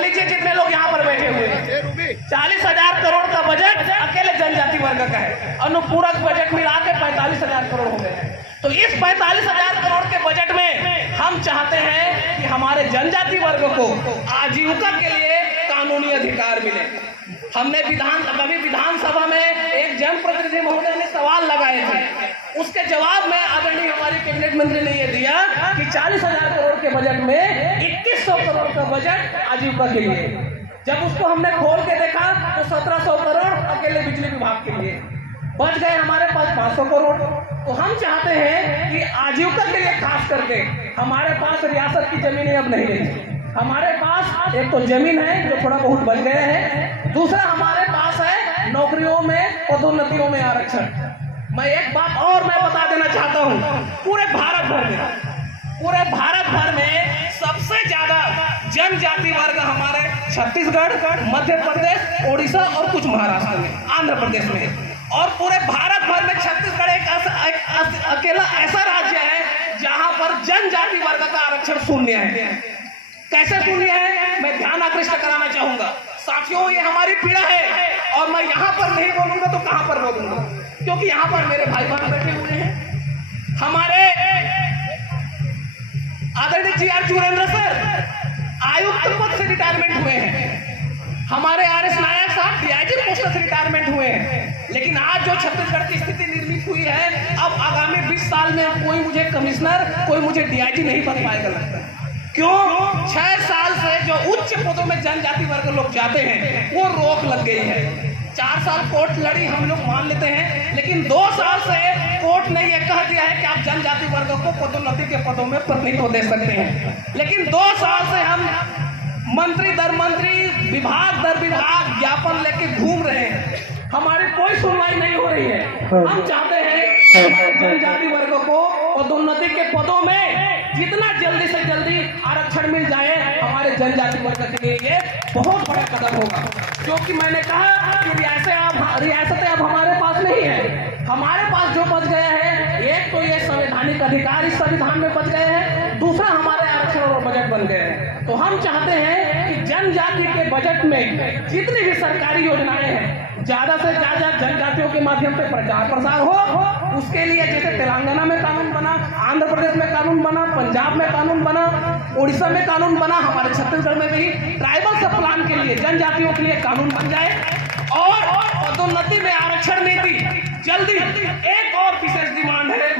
लीजिए कितने लोग यहाँ पर बैठे हुए हैं। 40,000 करोड़ का बजट अकेले जनजाति वर्ग का है। अनुपूरक बजट मिला के 45,000 करोड़ हो गए। तो इस 45,000 करोड़ के बजट में हम चाहते हैं कि हमारे जनजाति वर्ग को आजीविका के लिए कानूनी अधिकार मिले। हमने विधानसभा में एक जनप्रतिनिधि महोदय ने सवाल लगाए थे, उसके जवाब में आदरणीय हमारी कैबिनेट मंत्री ने यह दिया कि 40,000 करोड़ के बजट में 2100 करोड़ का बजट आजीविका के लिए। जब उसको हमने खोल के देखा तो 1700 करोड़ अकेले बिजली विभाग के लिए, बच गए हमारे पास 500 करोड़। तो हम चाहते हैं कि आजीविका के लिए खास करके हमारे पास रियासत की जमीनें अब नहीं रही। हमारे पास एक तो जमीन है जो थोड़ा बहुत बच गया है, दूसरा हमारे पास है नौकरियों में पदोन्नतियों में आरक्षण। मैं एक बात और मैं बता देना चाहता हूँ, पूरे भारत भर में सबसे ज्यादा जनजाति वर्ग हमारे छत्तीसगढ़, मध्य प्रदेश, ओडिशा और कुछ महाराष्ट्र में, आंध्र प्रदेश में। और पूरे भारत भर में छत्तीसगढ़ एक अकेला ऐसा राज्य है जहां पर जनजाति वर्ग का आरक्षण शून्य है। कैसे शून्य है, मैं ध्यान आकृष्ट कराना चाहूंगा। साथियों, ये हमारी पीड़ा है और मैं यहाँ पर नहीं बोलूंगा तो कहां पर बोलूंगा, क्योंकि यहाँ पर मेरे भाई बहन बैठे हुए हैं। हमारे आदरणीय जी.आर. चुरेंद्र सर आयुक्त पद से रिटायरमेंट हुए हैं। हमारे आर.एस. नायक साहब डीआईजी पोस्ट से रिटायरमेंट हुए हैं। लेकिन आज जो छत्तीसगढ़ की स्थिति निर्मित हुई है, अब आगामी 20 साल में कोई मुझे कमिश्नर, कोई मुझे डीआईजी नहीं बन पाएगा लगता है। क्यों? 6 साल से जो उच्च पदों में जनजाति वर्ग लोग जाते हैं वो रोक लग गई है। 4 साल कोर्ट लड़ी, हम लोग मान लेते हैं, लेकिन 2 साल से कोर्ट ने यह कह दिया है कि आप जनजाति वर्ग को पदोन्नति के पदों में प्रतिनिधित्व दे सकते हैं। लेकिन 2 साल से हम मंत्री दर मंत्री, विभाग दर विभाग ज्ञापन लेके घूम रहे हैं, हमारी कोई सुनवाई नहीं हो रही है। हम चाहते हैं जनजाति वर्ग को पदोन्नति के पदों में जितना जल्दी से जल्दी आरक्षण मिल जाए, हमारे जनजाति वर्ग के लिए ये बहुत बड़ा कदम होगा। क्योंकि मैंने कहा कि रियासतें अब हमारे पास नहीं है। हमारे पास जो बच गया है, एक तो ये संवैधानिक अधिकार इस संविधान में बच गए हैं, दूसरा हमारे आरक्षण और बजट बन गए हैं। तो हम चाहते हैं कि जनजाति के बजट में जितनी भी सरकारी योजनाएं हैं, ज्यादा से ज्यादा जनजातियों के माध्यम से प्रचार प्रसार हो। उसके लिए जैसे तेलंगाना में कानून बना, आंध्र प्रदेश में कानून बना, पंजाब में कानून बना, उड़ीसा में कानून बना, हमारे छत्तीसगढ़ में भी ट्राइबल सब प्लान के लिए जनजातियों के लिए कानून बन जाए। और पदोन्नति में आरक्षण नीति जल्दी। एक और विशेष डिमांड है